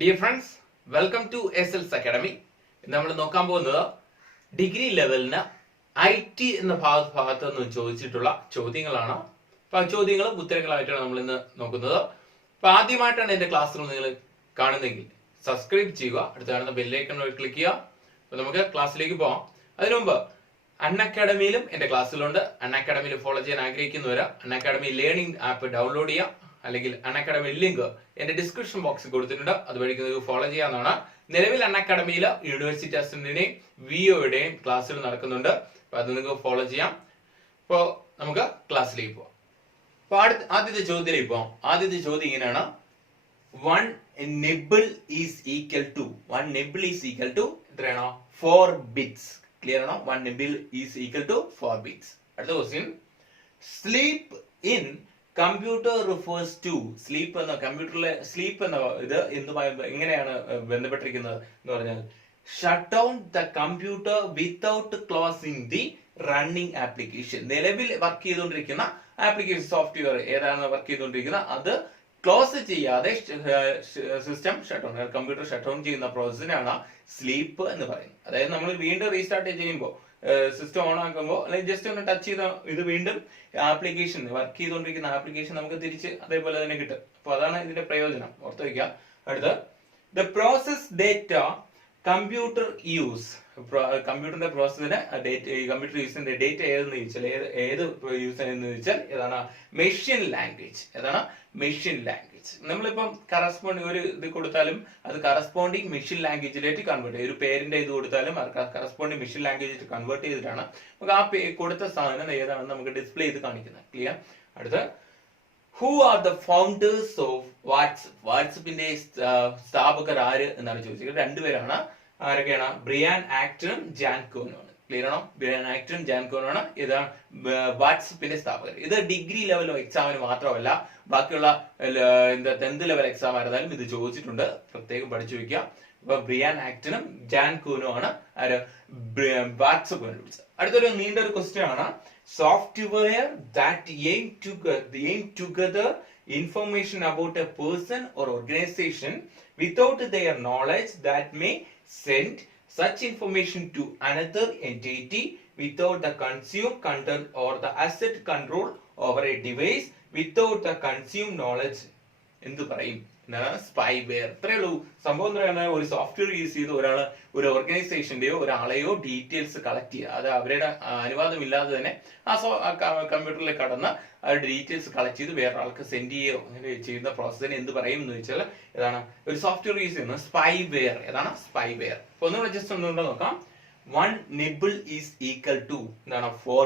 Dear friends, welcome to S academy. നമ്മൾ നോക്കാൻ പോകുന്നത് ഡിഗ്രി ലെവലിന് IT എന്ന ഭാഗത്ത് നിന്ന് ചോദിച്ചിട്ടുള്ള ചോദ്യങ്ങളാണ്. അപ്പൊ ആ ചോദ്യങ്ങളും ഉത്തരങ്ങളായിട്ടാണ് നമ്മൾ ഇന്ന് നോക്കുന്നത്. അപ്പൊ ആദ്യമായിട്ടാണ് എന്റെ ക്ലാസ്സുകൾ നിങ്ങൾ കാണുന്നതെങ്കിൽ സബ്സ്ക്രൈബ് ചെയ്യുക, അടുത്ത് കാണുന്ന ബെല്ലൈക്കൺ ക്ലിക്ക് ചെയ്യുക. അപ്പൊ നമുക്ക് ക്ലാസ്സിലേക്ക് പോകാം. അതിനു മുമ്പ് അക്കാഡമിയിലും എന്റെ ക്ലാസ്സുകളുണ്ട്. അക്കാഡമിയിൽ ഫോളോ ചെയ്യാൻ ആഗ്രഹിക്കുന്നവര് അക്കാഡമി ലേണിംഗ് ആപ്പ് ഡൗൺലോഡ് ചെയ്യുക, അല്ലെങ്കിൽ അക്കാഡമി ലിങ്ക് എന്റെ ഡിസ്ക്രിപ്ഷൻ ബോക്സിൽ കൊടുത്തിട്ടുണ്ട്. അതുവഴി നിങ്ങൾക്ക് ഫോളോ ചെയ്യാവുന്നതാണ്. നിലവിൽ അക്കാഡമിയിൽ യൂണിവേഴ്സിറ്റി അസിസ്റ്റന്റിന്റെയും വിഒയുടെയും ക്ലാസ്സുകൾ നടക്കുന്നുണ്ട്. അപ്പൊ അത് നിങ്ങൾക്ക് ഫോളോ ചെയ്യാം. ഇപ്പോ നമുക്ക് ക്ലാസ്സിലേക്ക് പോവാം. അപ്പൊ ആദ്യത്തെ ചോദ്യത്തിലേക്ക് പോവാം. ആദ്യത്തെ ചോദ്യം ഇങ്ങനെയാണ്: 1 nibble is equal to എത്രയാണോ? 4 bits. ക്ലിയർ ആണോ? 1 nibble is equal to 4 bits. അടുത്ത question: sleep in computer refers to. Sleep എന്ന കമ്പ്യൂട്ടറിലെ സ്ലീപ്പ് എന്ന ഇത് എന്തുമായി എങ്ങനെയാണ് ബന്ധപ്പെട്ടിരിക്കുന്നത് എന്ന് പറഞ്ഞാൽ, shut down the computer without closing the running application. നിലവിൽ വർക്ക് ചെയ്തുകൊണ്ടിരിക്കുന്ന ആപ്ലിക്കേഷൻ സോഫ്റ്റ്വെയർ ഏതാണ് വർക്ക് ചെയ്തുകൊണ്ടിരിക്കുന്നത്, അത് ക്ലോസ് ചെയ്യാതെ system shut down, computer shut down ചെയ്യുന്ന പ്രോസസ്സിനാണ് സ്ലീപ്പ് എന്ന് പറയുന്നത്. അതായത് നമ്മൾ വീണ്ടും റീസ്റ്റാർട്ട് ചെയ്യുമ്പോൾ, സിസ്റ്റം ഓൺ ആക്കുമ്പോൾ, അല്ലെങ്കിൽ ജസ്റ്റ് ഒന്ന് ടച്ച് ചെയ്ത ഇത് വീണ്ടും ആപ്ലിക്കേഷൻ വർക്ക് ചെയ്തുകൊണ്ടിരിക്കുന്ന ആപ്ലിക്കേഷൻ നമുക്ക് തിരിച്ച് അതേപോലെ തന്നെ കിട്ടും. അപ്പൊ അതാണ് ഇതിന്റെ പ്രയോജനം, ഓർത്ത് വയ്ക്കുക. അടുത്ത്, the process data computer use. കമ്പ്യൂട്ടറിന്റെ പ്രോസസ്സിന് കമ്പ്യൂട്ടർ യൂസിന്റെ ഡേറ്റ ഏതെന്ന് ചോദിച്ചാൽ ഏത് യൂസ് എന്ന് ചോദിച്ചാൽ ഏതാണ്? Machine language. ഏതാണ്? Machine language. നമ്മളിപ്പം കറസ്പോണ്ടിങ് ഒരു ഇത് കൊടുത്താലും അത് കറസ്പോണ്ടിങ് മെഷീൻ ലാംഗ്വേജിലേക്ക് കൺവേർട്ട് ചെയ്യും. ഒരു പേരിന്റെ ഇത് കൊടുത്താലും കറസ്പോണ്ടിങ് മെഷീൻ ലാംഗ്വേജിലേക്ക് കൺവേർട്ട് ചെയ്തിട്ടാണ് നമുക്ക് ആ കൊടുത്ത സാധനം ഏതാണെന്ന് നമുക്ക് ഡിസ്പ്ലേ ചെയ്ത് കാണിക്കുന്നത്. ക്ലിയർ? അടുത്ത, who are the founders of WhatsApp. വാട്സ്ആപ്പിന്റെ സ്ഥാപകർ ആര് എന്നാണ് ചോദിച്ചത്. രണ്ടുപേരാണ്. ആരൊക്കെയാണ്? ബ്രിയാൻ ആക്ടറും ജാൻ കോനുമാണ്. ക്ലിയർ ആണോ? ബ്രിയാൻ ആക്ടറും ജാൻ കോനുമാണ് ഇതാണ് വാട്സ്ആപ്പിന്റെ സ്ഥാപകർ. ഇത് ഡിഗ്രി ലെവൽ എക്സാമിന് മാത്രമല്ല, ബാക്കിയുള്ള 10th ലെവൽ എക്സാം ആയിരുന്നാലും ഇത് ചോദിച്ചിട്ടുണ്ട്. പ്രത്യേകം പഠിച്ചു വയ്ക്കുക. ഇപ്പൊ ബ്രിയാൻ ആക്ടറും ജാൻ കോനും ആണ് വാട്സ്ആപ്പ് കണ്ടുപിടിച്ചത്. അടുത്തൊരു നീണ്ടൊരു ക്വസ്റ്റ്യൻ ആണ്: software that aim together information about a person or organization without their knowledge, that may send such information to another entity without the consumed control or the asset control over a device without the consumed knowledge. എന്ത് പറയും? Spyware. ഇത്രയേ ഉള്ളൂ. സംഭവം എന്ന് പറയുന്നത്, ഒരു software use ചെയ്ത് ഒരാൾ ഒരു ഓർഗനൈസേഷന്റെയോ ഒരാളെയോ ഡീറ്റെയിൽസ് കളക്ട് ചെയ്യുക, അത് അവരുടെ അനുവാദം ഇല്ലാതെ തന്നെ ആ കമ്പ്യൂട്ടറിൽ കടന്ന് അവരുടെ ഡീറ്റെയിൽസ് കളക്ട് ചെയ്ത് വേറെ ആൾക്ക് സെൻഡ് ചെയ്യുകയോ അങ്ങനെ ചെയ്യുന്ന പ്രോസസ്സിനെ എന്ത് പറയും എന്ന് വെച്ചാൽ ഏതാണ്? ഒരു സോഫ്റ്റ്വെയർ യൂസ് ചെയ്യുന്നത് സ്പൈവെയർ. ഏതാണ്? സ്പൈവെയർ. അപ്പൊ ഒന്നുകൂടെ ജസ്റ്റ് ഒന്നുകൂടെ നോക്കാം. 1 nibble is equal to എന്താണ്? 4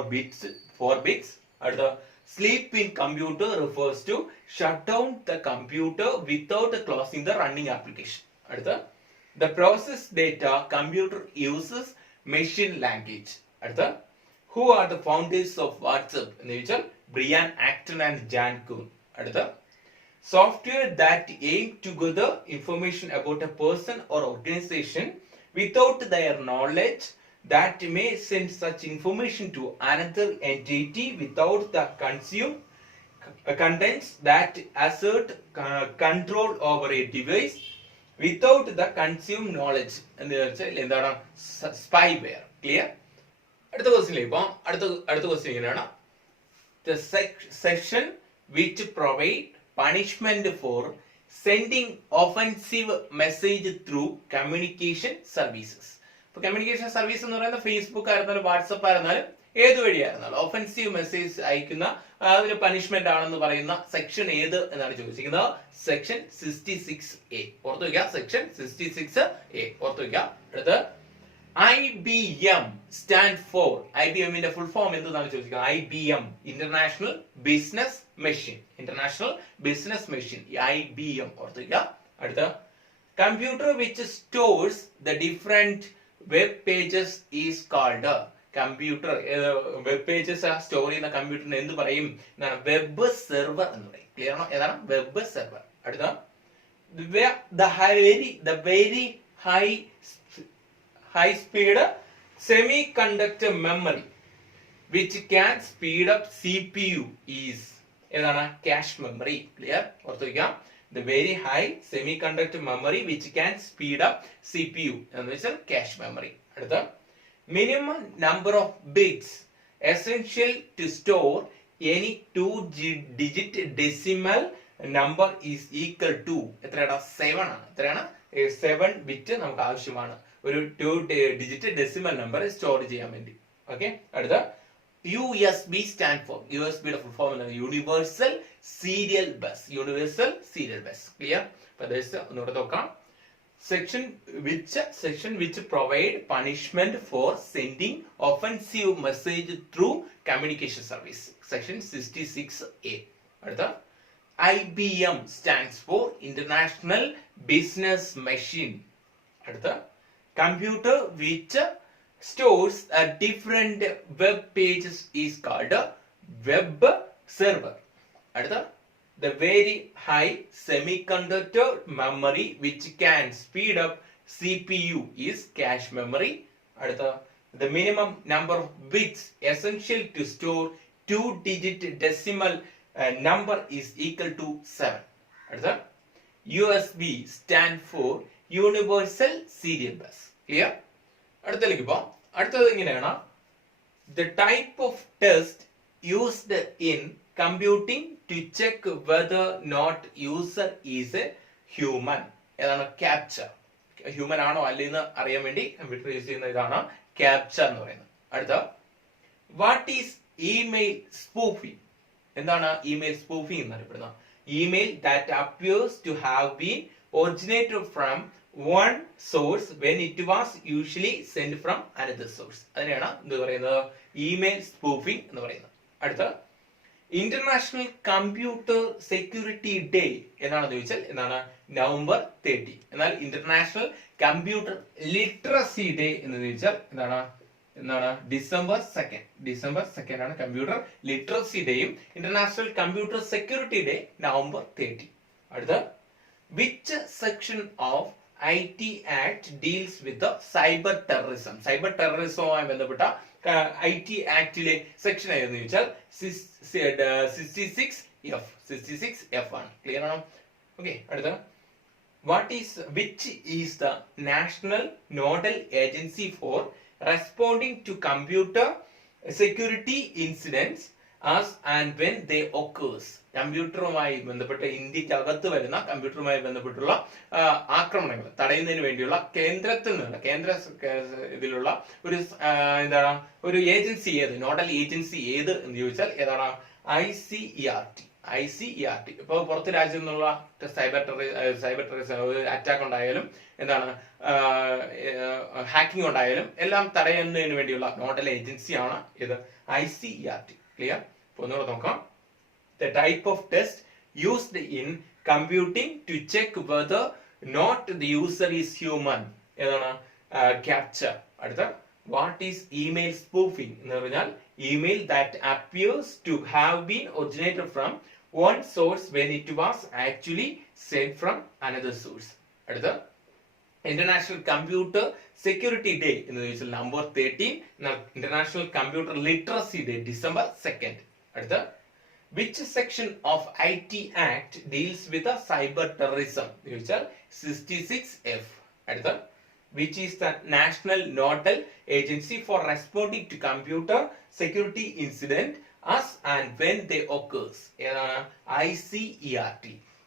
bits. അടുത്ത, sleep in computer refers to shut down the computer without closing the running application. അടുത്ത, the process data computer uses machine language. അടുത്ത, who are the founders of WhatsApp എന്ന് ചോദിച്ചാൽ Brian actor and Jan കൂൻ. അടുത്ത, software that aim to gather information about a person or organization without their knowledge, that may send such information to another entity without the consumed contents, that assert control over a device without the consumed knowledge. എന്ന് വെച്ചാൽ എന്താണ്? Spyware. Clear? അടുത്ത ക്വസ്റ്റ്യനിലേക്ക് പോകാം. അടുത്ത question ഇങ്ങനെയാണ്: the section which provide punishment for sending offensive message through communication services. ഇപ്പൊ communication service എന്ന് പറയുന്നത് ഫേസ്ബുക്ക് ആയിരുന്നാലും വാട്സപ്പ് ആയിരുന്നാലും ഏത് വഴിയായിരുന്നാലും ഒഫൻസീവ് മെസ്സേജ് അയക്കുന്ന അതിന് പനിഷ്മെന്റ് ആണെന്ന് പറയുന്ന സെക്ഷൻ ഏത് എന്നാണ് ചോദിച്ചിരിക്കുന്നത്. Section 66A. ഓർത്തു വയ്ക്കുക. സെക്ഷൻ 66A ഓർത്തു വയ്ക്കുക. അടുത്ത്, IBM സ്റ്റാൻഡ് ഫോർ. IBMന്റെ ഫുൾ ഫോം എന്താണ് ചോദിച്ചിരിക്കുന്നത്? IBM, international business machine. International business machine, IBM ഓർത്തു വയ്ക്കുക. അടുത്ത, computer which stores the different web pages is called. Computer web pages store ചെയ്യുന്ന കമ്പ്യൂട്ടറിന് എന്ത് പറയും? വെബ് സെർവർ എന്ന് പറയും. ക്ലിയർ ആണോ? ഏതാണ്? Web server. അടുത്ത, the very high speed semiconductor memory which can speed up CPU is ഏതാണ്? Cache memory. ക്ലിയർ? ഓർത്ത് വയ്ക്കാം. the very high semiconductor memory which can speed up CPU എന്ന് വെച്ചാൽ cache memory. അടുത്ത minimum number of bits essential to store any 2-digit decimal number is equal to എത്രയാണ് 7 ആണ്. എത്രയാണ് 7 bit നമുക്ക് ആവശ്യമാണ് ഒരു 2-digit decimal നമ്പർ സ്റ്റോർ ചെയ്യാൻ വേണ്ടി. ഓക്കെ, അടുത്ത USB stand for USB യുടെ ഫുൾ ഫോം ആണ് universal serial bus. Universal serial bus. Clear? ഒന്നുകൂടെ നോക്കാം. Section which provide punishment for sending offensive message through communication service. Section 66A. അടുത്ത IBM stands for International Business Machine. അടുത്ത computer which stores a different web pages is called a web server. അടുത്ത the very high semiconductor memory which can speed up CPU is cache memory. അടുത്ത the minimum number of bits essential to store 2-digit decimal number is equal to 7. അടുത്ത USB stand for Universal Serial Bus. Clear? അടുത്തതിലേക്ക് പോകാം. അടുത്തത് ഇങ്ങനെയാണ്. The type of test used in computing to check whether not user is a human. ഏതാണ്? Capture. Human ആണോ അല്ലെന്ന് അറിയാൻ വേണ്ടി കമ്പ്യൂട്ടർ യൂസ് ചെയ്യുന്ന ഇതാണ് ക്യാപ്ചർ എന്ന് പറയുന്നത്. അടുത്ത വാട്ട് ഈസ് ഇമെയിൽ സ്പൂഫിംഗ്? എന്താണ് ഇമെയിൽ സ്പൂഫിംഗ് എന്നറിയപ്പെടുന്നത്? Email that appears to have been originated from one source when it was usually sent from another source. അതിനെയാണ് എന്ത് പറയുന്നത്? ഇമെയിൽ സ്പൂഫിംഗ് എന്ന് പറയുന്നത്. അടുത്ത ഇന്റർനാഷണൽ കമ്പ്യൂട്ടർ സെക്യൂരിറ്റി ഡേ എന്നാണെന്ന് ചോദിച്ചാൽ എന്താണ്? നവംബർ 30. എന്നാൽ ഇന്റർനാഷണൽ കമ്പ്യൂട്ടർ ലിറ്ററസി ഡേ എന്ന് ചോദിച്ചാൽ എന്താണ്? ഡിസംബർ 2. ഡിസംബർ 2 ആണ് കമ്പ്യൂട്ടർ ലിറ്ററസി ഡേയും international computer security day November 30. അടുത്ത which section of IT Act deals with the cyber terrorism? Cyber ടെററിസവുമായി ബന്ധപ്പെട്ട IT ആക്ടിലെ സെക്ഷൻ ഏതെന്ന് ചോദിച്ചാൽ 66F ആണ്. ക്ലിയർ ആണോ? ഓക്കെ, അടുത്ത which is the national nodal agency for responding to computer security incidents as and when they occurs? കമ്പ്യൂട്ടറുമായി ബന്ധപ്പെട്ട ഇന്ത്യക്കകത്ത് വരുന്ന കമ്പ്യൂട്ടറുമായി ബന്ധപ്പെട്ടുള്ള ആക്രമണങ്ങൾ തടയുന്നതിന് വേണ്ടിയുള്ള കേന്ദ്രത്തിൽ നിന്നുള്ള ഇതിലുള്ള ഒരു ഏജൻസി ഏത്? നോഡൽ ഏജൻസി ഏത് എന്ന് ചോദിച്ചാൽ ഏതാണ്? ICERT. ഇപ്പൊ പുറത്ത് രാജ്യത്തു നിന്നുള്ള സൈബർ അറ്റാക്ക് ഉണ്ടായാലും ഹാക്കിംഗ് ഉണ്ടായാലും എല്ലാം തടയുന്നതിന് വേണ്ടിയുള്ള നോഡൽ ഏജൻസിയാണ് ഇത് ICERT. ക്ലിയർ? ഇപ്പൊ ഒന്നുകൂടെ നോക്കാം. The type of test used in computing to check whether not the user is human. ഏതാണ്? ക്യാപ്ചർ. അടുത്ത what is email spoofing? എന്ന് പറഞ്ഞാൽ email that appears to have been originated from one source when it was actually sent from another source. അടുത്ത international computer security day എന്ന് ചോദിച്ചാൽ November 13. International computer literacy day December 2. അടുത്ത which section of IT Act deals with the cyber terrorism? ചോദിച്ചാൽ 66F. അടുത്ത which is the national nodal agency for responding to computer security incident as and when they occurs? ഏതാണ്? ICERT.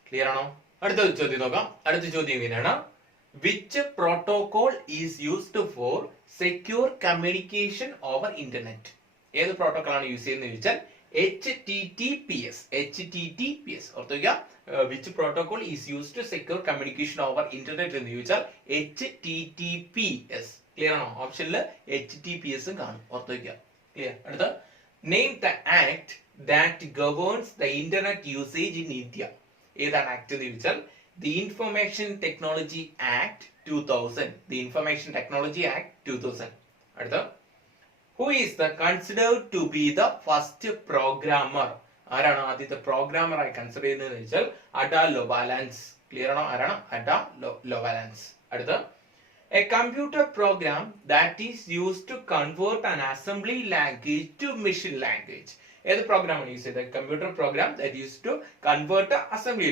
Clear ആണോ? അടുത്ത ചോദ്യം നോക്കാം. അടുത്ത ചോദ്യം ഇങ്ങനെയാണ്. which protocol is used for secure communication over internet? ഏത് പ്രോട്ടോകോൾ ആണ് യൂസ് ചെയ്യുന്നത് ചോദിച്ചാൽ HTTPS. ഓർത്തുക, which protocol is used to secure communication over internet എന്ന് ചോദിച്ചാൽ HTTPS. ക്ലിയർ ആണോ? ഓപ്ഷനിൽ HTTPS കാണും. ഓർത്തുക. ക്ലിയർ? അടുത്ത name the act that governs the internet usage in India. ഏതാണ് ആക്ട് എന്ന് ചോദിച്ചാൽ The Information Technology Act 2000. The Information Technology Act 2000. അടുത്ത who is the considered to be the first programmer? ആരാണ് ആദ്യത്തെ പ്രോഗ്രാമർ ആയി കൺസിഡർ ചെയ്യുന്നത് വെച്ചാൽ അഡ ലൊവാലൻസ്. ക്ലിയർ ആണോ? ആരാണ്? അഡ ലൊവാലൻസ്. അടുത്ത a computer program that is used to convert an assembly language to machine language. ഏത് പ്രോഗ്രാമാണ് യൂസ് ചെയ്തത്? Computer program that use to convert assembly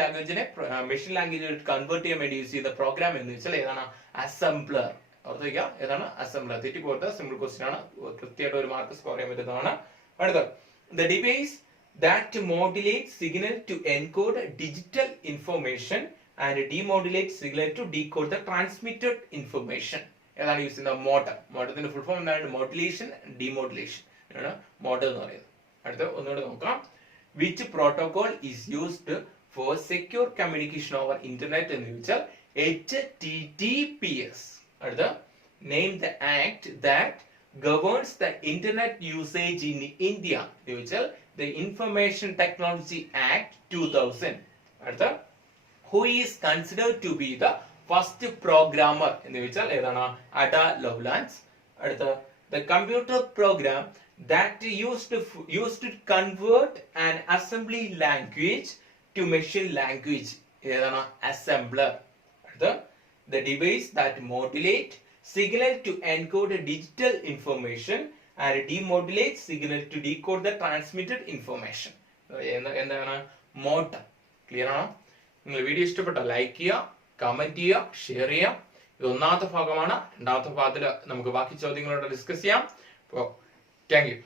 ലാംഗ്വേജിനെ മെഷീൻ ലാംഗ്വേജ് കൺവേർട്ട് ചെയ്യാൻ വേണ്ടി യൂസ് ചെയ്ത പ്രോഗ്രാം എന്ന് വെച്ചാൽ ഏതാണ്? അസംബ്ലർ. ഓർത്തിരിക്കുക, ഏതാണ്? അസംബ്ലർ. തെറ്റിപ്പോട്ട് സിമ്പിൾ ക്വസ്റ്റ്യൻ ആണ്, കൃത്യമായിട്ട് ഒരു മാർക്ക് സ്കോർ ചെയ്യാൻ പറ്റുന്നതാണ്. അടുത്തത്, the device that modulates signal to encode digital information and demodulate signal to decode the transmitted information. ഏതാണ് യൂസ് ചെയ്യുന്നത്? മോഡൽ. മോഡലിന്റെ ഫുൾ ഫോം എന്താണ്? മോഡുലേഷൻ, ഡിമോഡുലേഷൻ ആണ് മോഡൽ എന്ന് പറയുന്നത്. അടുത്ത ഒന്നുകൂടെ നോക്കാം. Which protocol is used for secure communication over internet എന്ന് ചോദിച്ചാൽ HTTPS. അടുത്ത, name the act that governs the internet usage in India എന്ന് ചോദിച്ചാൽ the Information Technology Act 2000. അടുത്ത, who is considered to be the first programmer എന്ന് ചോദിച്ചാൽ ഏതാണ്? Ada Lovelace. അടുത്ത, the computer program that used to convert an assembly language to machine language ഏതാണ്? Assembler. അടുത്ത, the device that modulate signal to encode digital information and demodulate signal to decode the transmitted information. എന്താണ്? Model. Clear ആണോ? നിങ്ങൾ video ഇഷ്ടപ്പെട്ടാൽ like ചെയ്യുക, comment ചെയ്യുക, share ചെയ്യുക. ഇത് ഒന്നാമത്തെ ഭാഗമാണ്. രണ്ടാമത്തെ ഭാഗത്തിൽ നമുക്ക് ബാക്കി ചോദ്യങ്ങളോട് ഡിസ്കസ് ചെയ്യാം. അപ്പോൾ താങ്ക് യു.